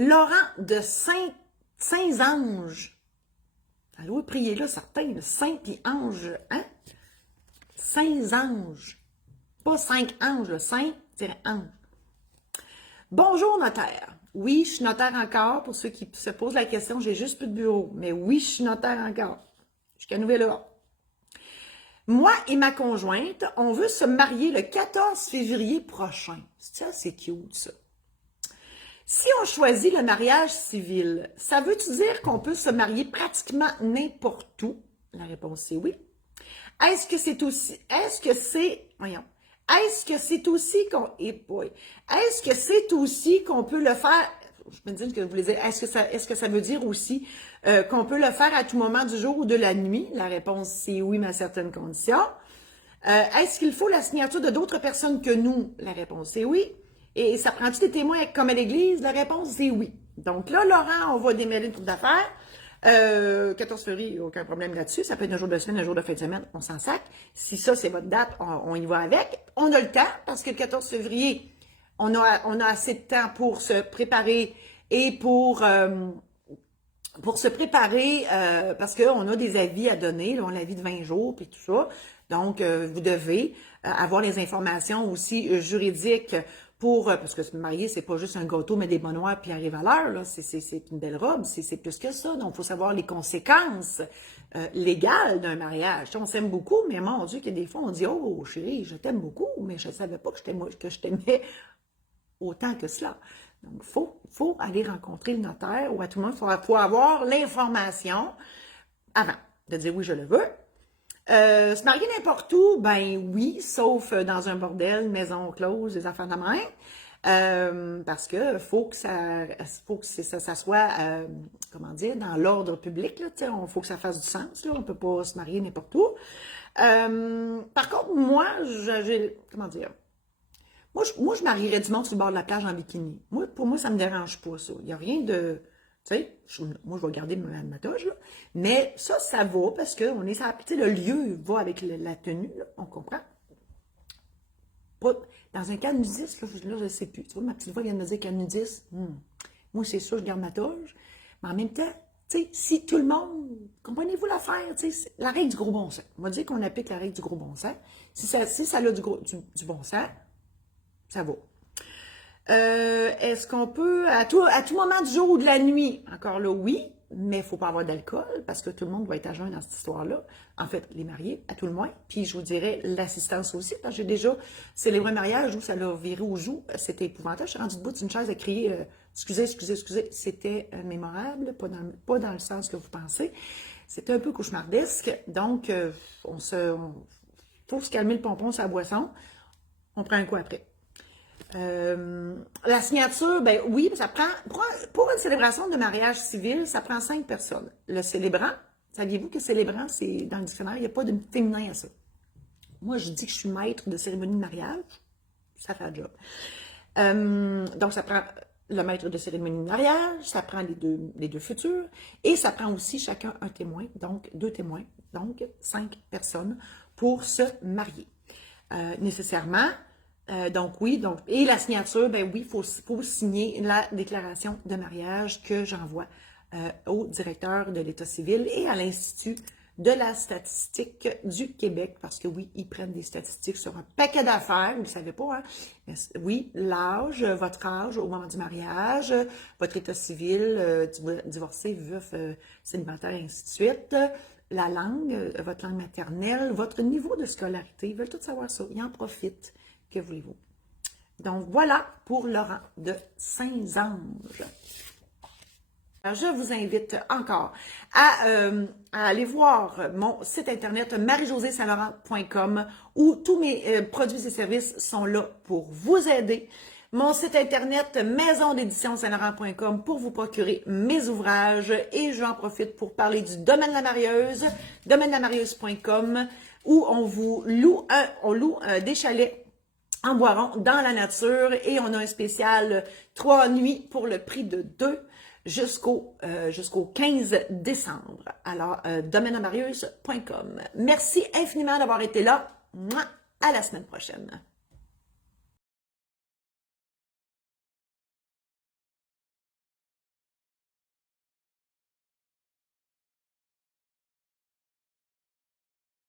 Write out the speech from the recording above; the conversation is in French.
Laurent de Saint-Ange. Allô, priez là, certains, Saint et Ange, hein? Saint-Ange. Pas 5 anges, le Saint-Ange. Bonjour, notaire. Oui, je suis notaire encore. Pour ceux qui se posent la question, j'ai juste plus de bureau. Mais oui, je suis notaire encore. Jusqu'à nouvel ordre. Moi et ma conjointe, on veut se marier le 14 février prochain. Ça, c'est cute, ça. Si on choisit le mariage civil, ça veut-tu dire qu'on peut se marier pratiquement n'importe où? La réponse est oui. Est-ce que c'est aussi qu'on peut le faire? Je me dis que vous voulez dire, est-ce que ça veut dire aussi qu'on peut le faire à tout moment du jour ou de la nuit? La réponse c'est oui, mais à certaines conditions. Est-ce qu'il faut la signature de d'autres personnes que nous? La réponse c'est oui. Et ça prend-tu des témoins comme à l'église? La réponse c'est oui. Donc là, Laurent, on va démêler une troupe d'affaires. 14 février, aucun problème là-dessus. Ça peut être un jour de semaine, un jour de fin de semaine, on s'en sac. Si ça, c'est votre date, on y va avec. On a le temps, parce que le 14 février, on a assez de temps pour se préparer et pour se préparer, parce qu'on a des avis à donner, là, on a l'avis de 20 jours, puis tout ça. Donc, vous devez avoir les informations aussi juridiques parce que se marier, c'est pas juste un gâteau, mais des bonnoirs, puis arrive à l'heure, là. C'est une belle robe, c'est plus que ça. Donc, il faut savoir les conséquences légales d'un mariage. On s'aime beaucoup, mais mon Dieu, que des fois, on dit, oh, chérie, je t'aime beaucoup, mais je savais pas que je t'aimais autant que cela. Donc, faut aller rencontrer le notaire, ou à tout le monde, il faut avoir l'information avant de dire oui, je le veux. Se marier n'importe où, ben oui, sauf dans un bordel, maison close, des affaires de même. Parce que faut que ça soit, comment dire, dans l'ordre public, là, faut que ça fasse du sens, là, on peut pas se marier n'importe où. Par contre, moi, comment dire, moi, je marierais du monde sur le bord de la plage en bikini. Pour moi, ça me dérange pas, ça. Il n'y a rien de... Tu sais, moi, je vais garder ma toge, là. Mais ça va parce que on est sur tu sais, le lieu va avec la tenue, là, on comprend. Pas, dans un cas nudiste, là, je ne sais plus. Tu vois, ma petite voix vient de me dire qu'un nudiste, moi, c'est sûr, je garde ma toge. Mais en même temps, tu sais, si tout le monde, comprenez-vous l'affaire, tu sais, la règle du gros bon sens. On va dire qu'on applique la règle du gros bon sens. Si ça a du bon sens, ça va. Est-ce qu'on peut, à tout moment du jour ou de la nuit, encore là, oui, mais il ne faut pas avoir d'alcool, parce que tout le monde doit être à jeun dans cette histoire-là. En fait, les mariés, à tout le moins. Puis, je vous dirais, l'assistance aussi, parce que j'ai déjà célébré un mariage où ça l'a viré au joug. C'était épouvantable. Je suis rendue debout d'une chaise à crier excusez. C'était mémorable, pas dans le sens que vous pensez. C'était un peu cauchemardesque. Donc, faut se calmer le pompon sur la boisson. On prend un coup après. La signature, ben oui, ça prend, pour une célébration de mariage civil, ça prend 5 personnes. Le célébrant, saviez-vous que célébrant, c'est dans le dictionnaire, il n'y a pas de féminin à ça. Moi, je dis que je suis maître de cérémonie de mariage, ça fait le job. Donc, ça prend le maître de cérémonie de mariage, ça prend les deux futurs, et ça prend aussi chacun un témoin, donc 2 témoins, donc 5 personnes pour se marier. Nécessairement, donc oui, et la signature, ben oui, faut signer la déclaration de mariage que j'envoie au directeur de l'État civil et à l'Institut de la statistique du Québec, parce que oui, ils prennent des statistiques sur un paquet d'affaires, vous ne le savez pas, hein? Mais oui, l'âge, votre âge au moment du mariage, votre état civil, divorcé, veuf, célibataire, et ainsi de suite, la langue, votre langue maternelle, votre niveau de scolarité, ils veulent tout savoir ça, ils en profitent. Que voulez-vous? Donc, voilà pour Laurent de Saint-Ange. Je vous invite encore à aller voir mon site internet marie-josée-saint-laurent.com où tous mes produits et services sont là pour vous aider. Mon site internet maison d'édition saint-laurent.com pour vous procurer mes ouvrages et j'en profite pour parler du domaine de la marieuse, domaine-de-la-marieuse.com où on loue des chalets en Boiron, dans la nature, et on a un spécial 3 nuits pour le prix de 2 jusqu'au 15 décembre. Alors, domaine-de-la-marieuse.com. Merci infiniment d'avoir été là. À la semaine prochaine.